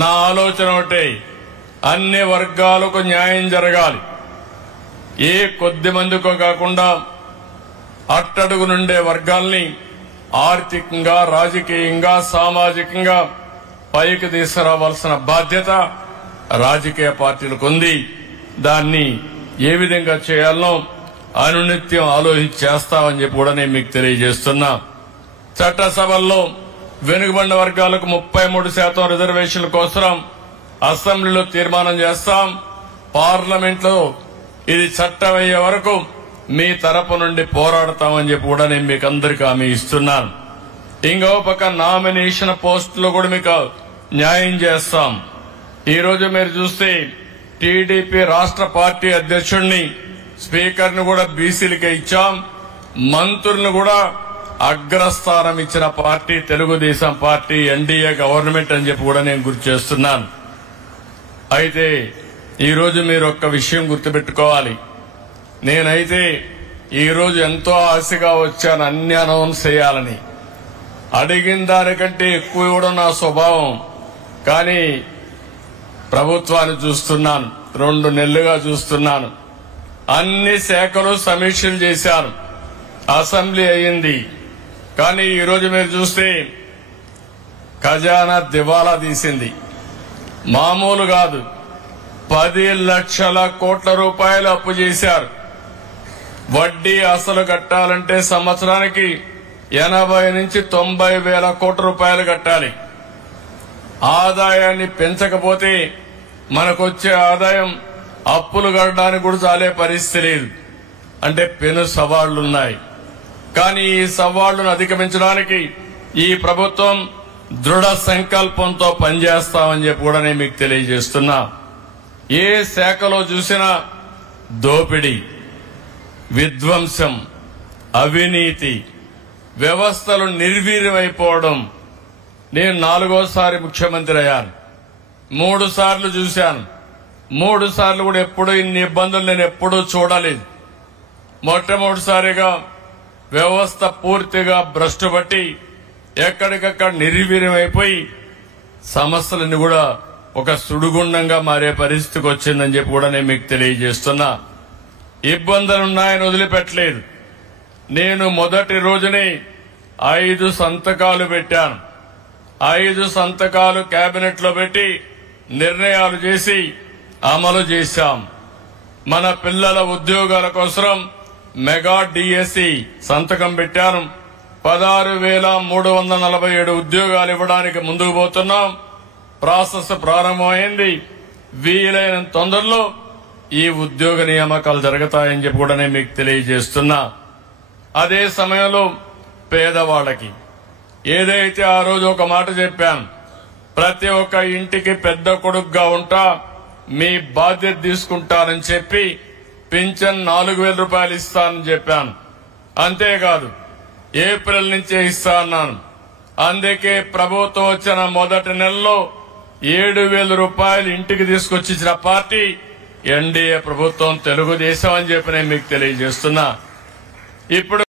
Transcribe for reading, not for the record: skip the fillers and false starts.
నా ఆలోచన ఒకటే, అన్ని వర్గాలకు న్యాయం జరగాలి. ఏ కొద్ది మందికో కాకుండా అట్టడుగు నుండే వర్గాల్ని ఆర్థికంగా, రాజకీయంగా, సామాజికంగా పైకి తీసుకురావాల్సిన బాధ్యత రాజకీయ పార్టీలకు ఉంది. దాన్ని ఏ విధంగా చేయాలనో అనునిత్యం ఆలోచించి చేస్తామని చెప్పి కూడా నేను మీకు తెలియజేస్తున్నా. చట్టసభల్లో వెనుకబడిన వర్గాలకు 33% రిజర్వేషన్ల కోసం అసెంబ్లీలో తీర్మానం చేస్తాం. పార్లమెంట్లో ఇది చట్టం అయ్యే వరకు మీ తరపు నుండి పోరాడతామని చెప్పి కూడా నేను మీకు అందరికీ హామీ ఇస్తున్నాను. ఇంకో పక్క నామినేషన్ పోస్టులో కూడా మీకు న్యాయం చేస్తాం. ఈ రోజు మీరు చూస్తే టీడీపీ రాష్ట్ర పార్టీ అధ్యక్షుడిని, స్పీకర్ ను కూడా బీసీలకే ఇచ్చాం. మంత్రులను కూడా అగ్రస్థానం ఇచ్చిన party Telugu Desam party, NDA government అని చెప్పి కూడా నేను గుర్తు చేస్తున్నాను. అయితే ఈ రోజు మీరు ఒక్క విషయం గుర్తుపెట్టుకోవాలి. నేనైతే ఈ రోజు ఎంతో ఆశగా వచ్చాను అన్ని అనౌన్స్ చేయాలని. అడిగిన దానికంటే ఎక్కువ ఇవ్వడం నా స్వభావం. కానీ ప్రభుత్వాన్ని చూస్తున్నాను, 2 నెలలుగా చూస్తున్నాను. అన్ని శాఖలు సమీక్షలు చేశారు, అసెంబ్లీ అయింది. కానీ ఈ రోజు మీరు చూస్తే ఖజానా దివాలా తీసింది. మామూలు కాదు, 10 లక్షల కోట్ల రూపాయలు అప్పు చేశారు. వడ్డీ అసలు కట్టాలంటే సంవత్సరానికి 80 నుంచి 90 వేల కోట్ల రూపాయలు కట్టాలి. ఆదాయాన్ని పెంచకపోతే మనకొచ్చే ఆదాయం అప్పులు కట్టడానికి కూడా చాలే పరిస్థితి లేదు. అంటే పెను సవాళ్లున్నాయి. కానీ ఈ సవాళ్లను అధిగమించడానికి ఈ ప్రభుత్వం దృఢ సంకల్పంతో పనిచేస్తామని చెప్పి కూడా నేను మీకు తెలియజేస్తున్నా. ఏ శాఖలో చూసినా దోపిడీ, విధ్వంసం, అవినీతి, వ్యవస్థలు నిర్వీర్యమైపోవడం. నేను 4వసారి ముఖ్యమంత్రి అయ్యాను. 3 సార్లు చూశాను. 3 సార్లు కూడా ఎప్పుడూ ఇన్ని ఇబ్బందులు నేను ఎప్పుడూ చూడలేదు. మొట్టమొదటిసారిగా వ్యవస్థ పూర్తిగా భ్రష్టుపట్టి ఎక్కడికక్కడ నిర్వీర్యమైపోయి సమస్యలన్నీ కూడా ఒక సుడిగుండంగా మారే పరిస్థితికి వచ్చిందని చెప్పి కూడా నేను మీకు తెలియజేస్తున్నా. ఇబ్బందులున్నాయని వదిలిపెట్టలేదు. నేను మొదటి రోజునే 5 సంతకాలు పెట్టాను. 5 సంతకాలు కేబినెట్ లో పెట్టి నిర్ణయాలు చేసి అమలు చేశాం. మన పిల్లల ఉద్యోగాల కోసం మెగా డిఎస్సి సంతకం పెట్టాను. 16,347 ఉద్యోగాలు ఇవ్వడానికి ముందుకు పోతున్నాం. ప్రాసెస్ ప్రారంభమైంది. వీలైన తొందరలో ఈ ఉద్యోగ నియామకాలు జరుగుతాయని చెప్పి కూడా నేను మీకు తెలియజేస్తున్నా. అదే సమయంలో పేదవాళ్ళకి ఏదైతే ఆ రోజు ఒక మాట చెప్పాను, ప్రతి ఒక్క ఇంటికి పెద్ద కొడుకుగా ఉంటా, మీ బాధ్యత తీసుకుంటానని చెప్పి పింఛన్ 4,000 రూపాయలు ఇస్తానని చెప్పాను. అంతేకాదు ఏప్రిల్ నుంచే ఇస్తా అన్నాను. అందుకే ప్రభుత్వం వచ్చిన మొదటి నెలలో 7,000 రూపాయలు ఇంటికి తీసుకొచ్చి ఇచ్చిన పార్టీ ఎన్డీఏ ప్రభుత్వం, తెలుగుదేశం అని చెప్పి నేను మీకు తెలియజేస్తున్నా. ఇప్పుడు